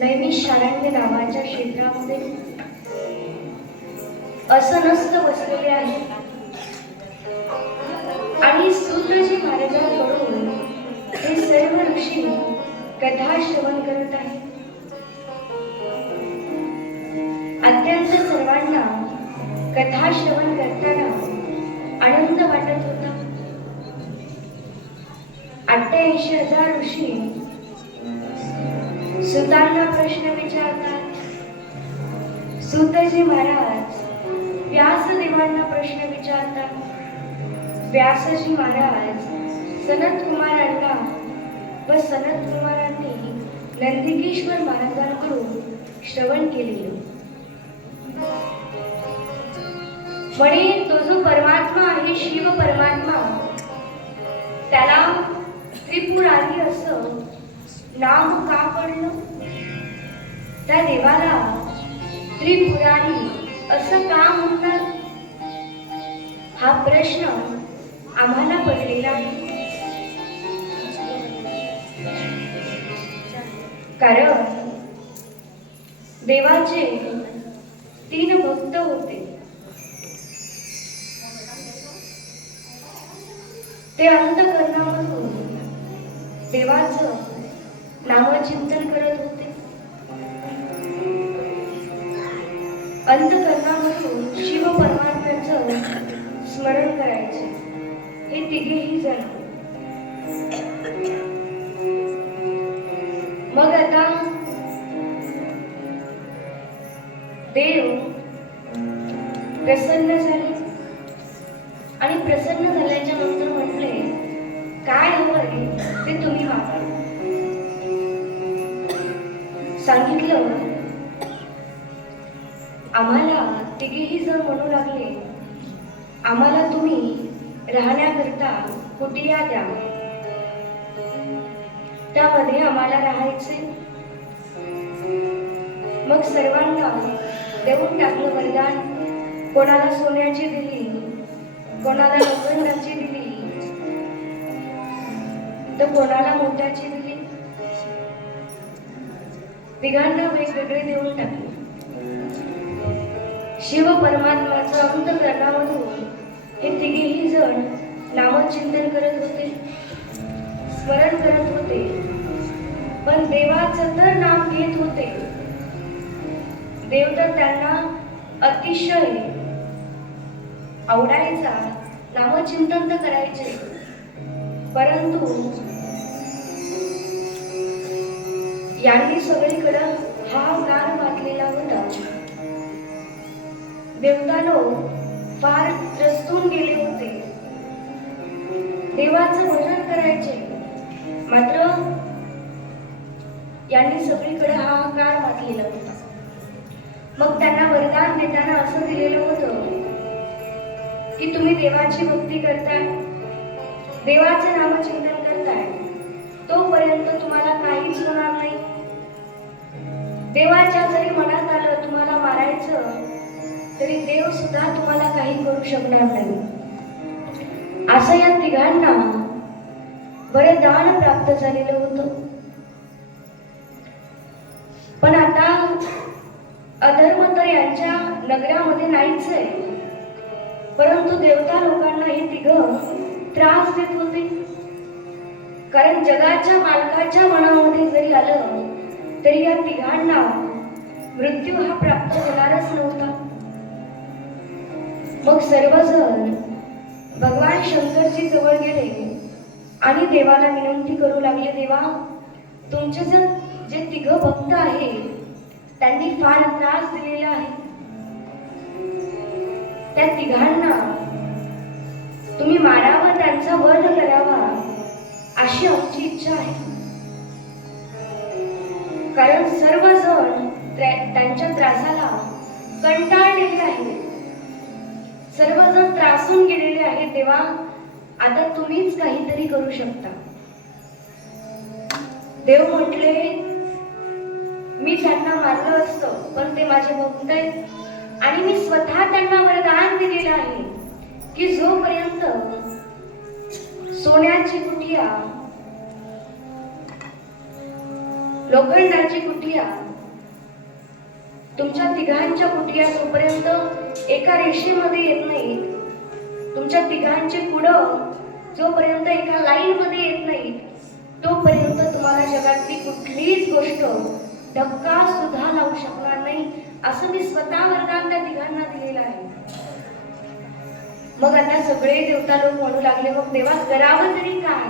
नैमिषारण्य नावाच्या क्षेत्रामध्ये असनस्त बसलेले आहे आणि सूत्रजी महाराजांकडून हे सर्व ऋषी कथा श्रवण करत आहेत. अत्यंत सर्वांना कथा श्रवण करताना आनंद वाटत होता. 88,000 ऋषी सुतांना प्रश्न विचारतात. सूतजी महाराज व्यासदेवांना प्रश्न विचारतात. व्यासजी महाराज सनत कुमारांना व सनत कुमारांनी नंदिकेश्वर महाराजांकडून श्रवण केले. म्हणे तो जो परमात्मा आहे, शिव परमात्मा, त्याला त्रिपुरारी असं नाम का पडलं? त्या देवाला त्रिपुरारी असं का म्हणतात? हा प्रश्न आम्हाला पडलेला आहे. कारण देवाचे 3 भक्त होते. ते अंतःकरणामधून देवाचं नामचिंतन करत होते. अंतःकरणामधून शिव परमात्म्याचं स्मरण करायचे. हे तिघेही जण. मग आता देव प्रसन्न झाले आणि प्रसन्न झाल्याच्या नंतर म्हटले, काय हवंय ते तुम्ही मागा. सांगितलं, आम्हाला तिघेही जण म्हणू लागले, आम्हाला तुम्ही राहण्याकरता कुटिया द्या, त्यामध्ये आम्हाला राहायचे. मग सर्वांना देऊन टाकलं वरदान. कोणाला सोन्याची दिली, कोणाला लोखंडाची दिली, तर कोणाला मोत्याची दिली. तिघांना वेगवेगळे देऊन टाकले. शिव परमात्म्याचं अंतःकरणामधून हे तिघेही जण नामचिंतन करत होते, स्मरण करत होते. पण देवाचं तर नाम घेत होते. देव तर त्यांना अतिशय आवडायचा, नामचिंतन तर करायचे. परंतु यांनी सगळीकडं हाहाकार घातलेला होता. देवता लोक फार त्रस्तून गेले होते. देवाचं भजन करायचे, मात्र यांनी सगळीकडे हाहाकार घातलेला होता. मग त्यांना वरदान देताना असं दिलेलं होतं की तुम्ही देवाची भक्ती करताय, देवाचं नामचिंतन करताय, तोपर्यंत तुम्हाला काहीच होणार नाही. देवाच्या जरी मनात आलं तुम्हाला मारायचं, तरी देव सुद्धा तुम्हाला काही करू शकणार नाही. असं या तिघांना वरदान प्राप्त झालेलं होतं. पण आता अधर्म तर यांच्या नगरामध्ये नाहीच आहे, परंतु देवता लोकांना हे तिघं त्रास देत होते. कारण जगाच्या मालकाच्या मनामध्ये जरी आलं तरी या तिघांना मृत्यू हा प्राप्त होणारच नव्हता. मग सर्वजण भगवान शंकरजी जवळ गेले आणि देवाला विनंती करू लागले, देवा, तुमचे जे तिघं भक्त आहेत त्यांनी फार त्रास दिलेला आहे. त्या तिघांना तुम्ही मारावं, त्यांचा वध करावा अशी आमची इच्छा आहे. कारण सर्वजण त्यांच्या त्रासाला कंटाळलेले आहेत, सर्वजण त्रासून गेलेले आहेत. देवा, आता तुम्हीच काहीतरी करू शकता. देव म्हटले, मी त्यांना मारलं असतं, पण ते माझे भक्त आहेत आणि मी स्वतः त्यांना वरदान दिलेलं आहे की जोपर्यंत सोन्याची कुटिया, लोखंडाची कुटिया, तुमच्या तिघांच्या कुटिया जोपर्यंत एका रेषेमध्ये येत नाही, तुमच्या तिघांचे पुढं जोपर्यंत एका लाईन मध्ये येत नाही, तोपर्यंत तुम्हाला जगातली कुठलीच गोष्ट धक्का सुद्धा लावू शकणार नाही, असं मी स्वतः वरदान त्या तिघांना दिलेलं आहे. मग आता सगळे देवता लोक म्हणू लागले, मग देवा करावं तरी काय?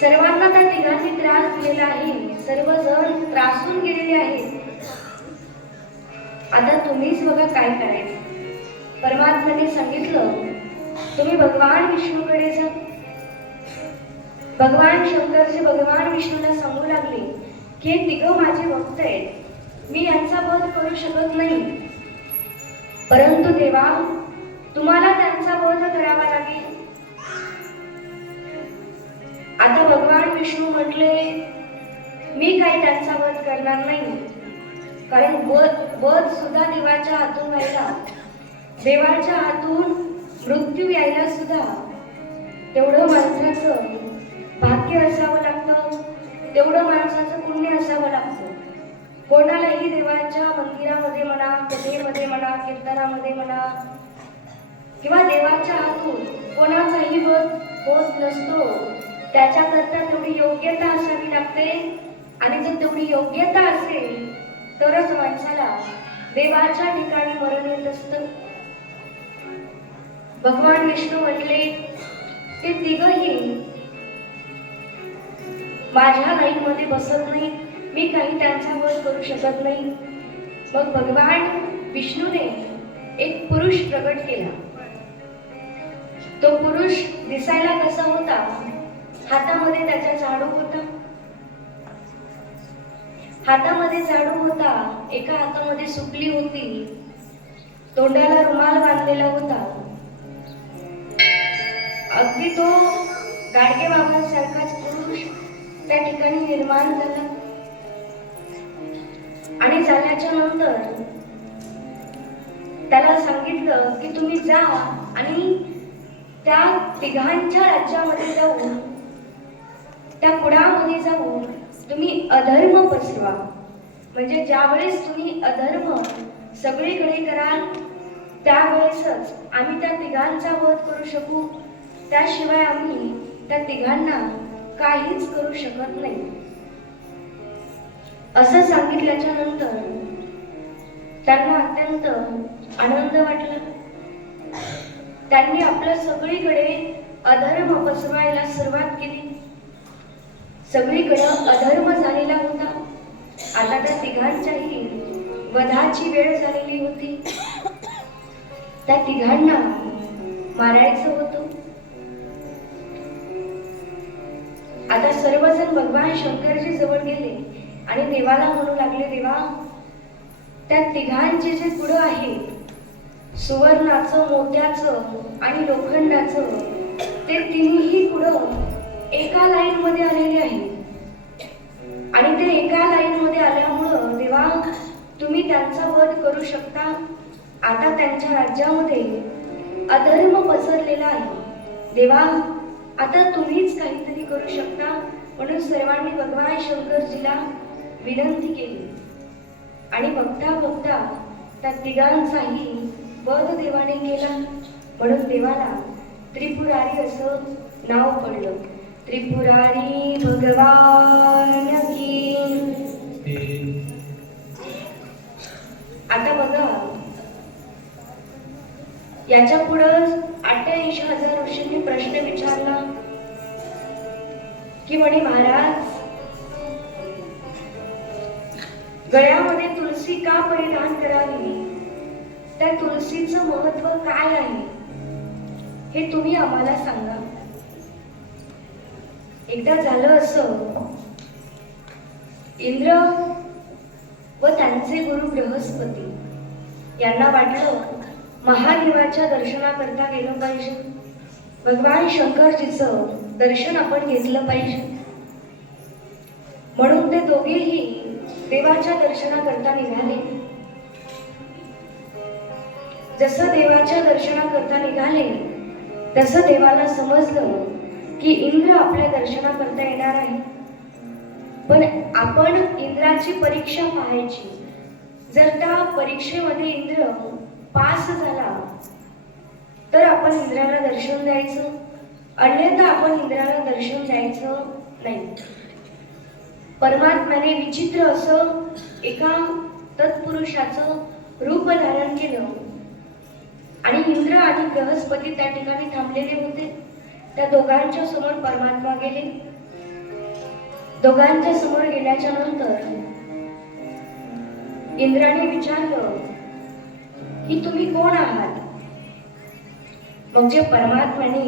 सर्वांना त्या तिघांनी त्रास दिलेला आहे, सर्वजण त्रासून गेलेले आहेत. आता तुम्हीच बघा काय करायचं. परमात्म्याने सांगितलं, तुम्ही भगवान विष्णूकडे जा. भगवान शंकरजी भगवान विष्णूला सांगू लागले की हे तिघं माझे भक्त आहेत, मी यांचा वध करू शकत नाही, परंतु देवा, तुम्हाला त्यांचा वध करावा लागेल. आता भगवान विष्णू म्हटले, मी काही त्यांचा वध करणार नाही, कारण वध सुद्धा देवाच्या हातून व्हायला, देवाच्या हातून मृत्यू यायला सुद्धा तेवढं माणसाचं भाग्य असावं लागतं, तेवढं माणसाचं पुण्य असावं लागतं. कोणालाही देवाच्या मंदिरामध्ये म्हणा, कथेमध्ये म्हणा, कीर्तनामध्ये म्हणा किंवा देवाच्या हातून कोणाचाही वध होत नसतो. त्याच्याकरता तेवढी योग्यता असावी लागते, आणि जर तेवढी योग्यता असेल तरच माणसाला देवाच्या ठिकाणी मरण येत असतं. भगवान विष्णू म्हटले ते तिघही माझ्या लाईनमध्ये बसत नाही, मी काही त्यांचा वध करू शकत नाही. मग भगवान विष्णूने एक पुरुष प्रकट केला. तो पुरुष दिसायला कसा होता? हातामध्ये त्याच्या झाडू होता, हातामध्ये झाडू होता, एका हातामध्ये सुपली होती, तोंडाला रुमाल बांधलेला होता. अगदी तो गाडगे बाबांसारखाच पुरुष त्या ठिकाणी निर्माण झाला. आणि झाल्याच्या नंतर त्याला सांगितलं की तुम्ही जा आणि त्या तिघांच्या राज्यामध्ये जाऊन, त्या कुळामध्ये जाऊन तुम्ही अधर्म पसरवा. म्हणजे ज्यावेळेस तुम्ही अधर्म सगळीकडे कराल त्यावेळेसच आम्ही त्या तिघांचा वध करू शकू, त्याशिवाय आम्ही त्या तिघांना काहीच करू शकत नाही. असं सांगितल्याच्या नंतर त्यांना अत्यंत आनंद वाटला. त्यांनी आपल्या सगळीकडे अधर्म पसरवायला सुरुवात केली. सगळीकडे अधर्म झालेला होता. आता त्या तिघांच्याही वधाची वेळ झालेली होती. त्या तिघांना मारायचं होतं. आता सर्वजण भगवान शंकरजी जवळ गेले आणि देवाला म्हणू लागले, देवा, त्या तिघांचे जे कुडं आहेत, सुवर्णाचं, मोत्याचं आणि लोखंडाचं, ते तिन्ही कुडं एका लाईन मध्ये आलेले आहेत. आणि ते एका लाईन मध्ये आल्यामुळं देवा तुम्ही त्यांचा वध करू शकता. आता त्यांच्या राज्यामध्ये अधर्म पसरलेला आहे. देवा आता तुम्हीच काहीतरी करू शकता. म्हणून सर्वांनी भगवान शंकरजीला विनंती केली. आणि बघता बघता त्या तिघांचाही वध देवाने केला. म्हणून देवाला त्रिपुरारी असं नाव पडलं. त्रिपुरारी भगवान की. आता बघा, याच्या पुढं 88,000 ऋषींनी प्रश्न विचारला की म्हणे, महाराज, गळ्यामध्ये तुलसी का परिधान करावी? त्या तुलसीचं महत्व काय आहे हे तुम्ही आम्हाला सांगा. एकदा झालं असं, इंद्र व त्यांचे गुरु बृहस्पती यांना वाटलं महादेवाच्या दर्शनाकरता गेलं पाहिजे, भगवान शंकरजीचं दर्शन आपण घेतलं पाहिजे. म्हणून ते दोघेही देवाच्या दर्शनाकरता निघाले. जसं देवाच्या दर्शनाकरता निघाले तसं देवाला समजलं की इंद्र आपल्या दर्शनाकरता येणार आहे. पण आपण इंद्राची परीक्षा पाहायची. जर त्या परीक्षेमध्ये इंद्र पास झाला तर आपण इंद्राला दर्शन द्यायचं, अन्यथा आपण इंद्राला दर्शन द्यायचं नाही. परमात्म्याने विचित्र असं एका तत्पुरुषाचं रूप धारण केलं आणि इंद्र आणि बृहस्पती त्या ठिकाणी थांबलेले होते. त्या दोघांच्या समोर परमात्मा गेले. दोघांच्या समोर गेल्याच्या नंतर इंद्राने विचारलं की तुम्ही कोण आहात? मग जे परमात्म्याने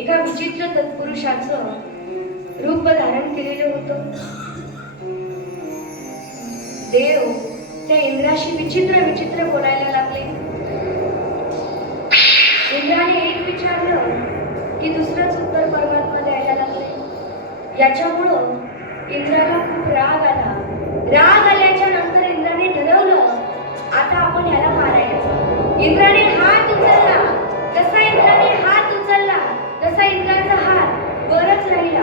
एका विचित्र तत्पुरुषाचं रूप धारण केलेलं होतं. देव त्या इंद्राशी विचित्र विचित्र बोलायला लागले. इंद्राने एक विचारलं की दुसरंच उत्तर परमात्मा द्यायला लागले. याच्यामुळं इंद्राला खूप राग आला. राग आल्याच्या नंतर इंद्राने ठरवलं आता आपण याला मारायचं. इंद्राने हात उचलला. तसा इंद्राचा हात वरच राहिला.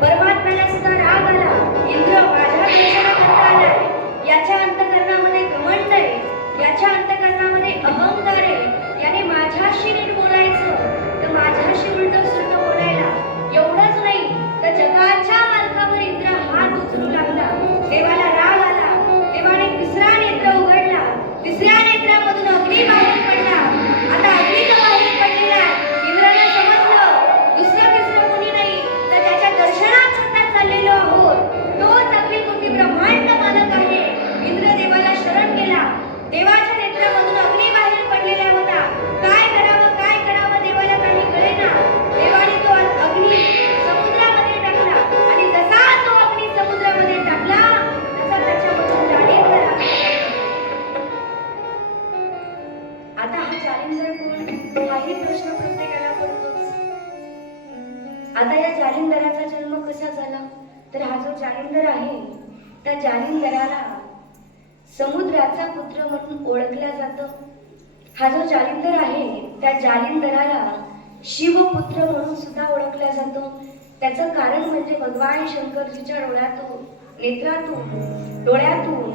परमात्म्याला सुद्धा राग आला. इंद्र माझ्या द्वेषाला करता आलाय. याच्या अंतःकरणामध्ये घमंड आहे. याच्या अंतःकरणामध्ये अहंकार आहे. याने माझ्याशी नीट बोलायचं तर माझ्याशी उलट सुलट बोलायला. एवढंच नाही तर जगाच्या मालकावर इंद्र हात उचलू लागला. देवाला राग आला. देवाने तिसरा नेत्र उघडला. तिसऱ्या नेत्रामधून अग्नी बाहेर पडला. आता अग्नी तर बाहेर पडलेला. इंद्राला समजलं दुसरं तिसरं कोणी नाही तर त्याच्या दर्शनात सतत चाललेलो आहोत. तोच अखिल कोटी ब्रह्मांड मालक आहे. इंद्र देवाला शरण गेला. देवाच्या नेत्रामधून अग्नी बाहेर पडलेला होता. काय करावं देवाला काही कळेना. देवाने तो अग्नी समुद्रामध्ये टाकला आणि जसा तो अग्नी समुद्रामध्ये टाकला तसा त्याच्यामधून जालिंदर आला. आता हा जालिंदर कोण हाही प्रश्न प्रत्येकाला पडतोच. आता या जालिंदराचा जन्म कसा झाला तर हा जो जालिंदर आहे त्या जालिंदराला समुद्राचा पुत्र म्हणून ओळखला जातो. हा जो जालिंदर आहे त्या जालिंदराला शिवपुत्र म्हणून सुद्धा ओळखला जातो. त्याचं कारण म्हणजे भगवान शंकरजीच्या डोळ्यातून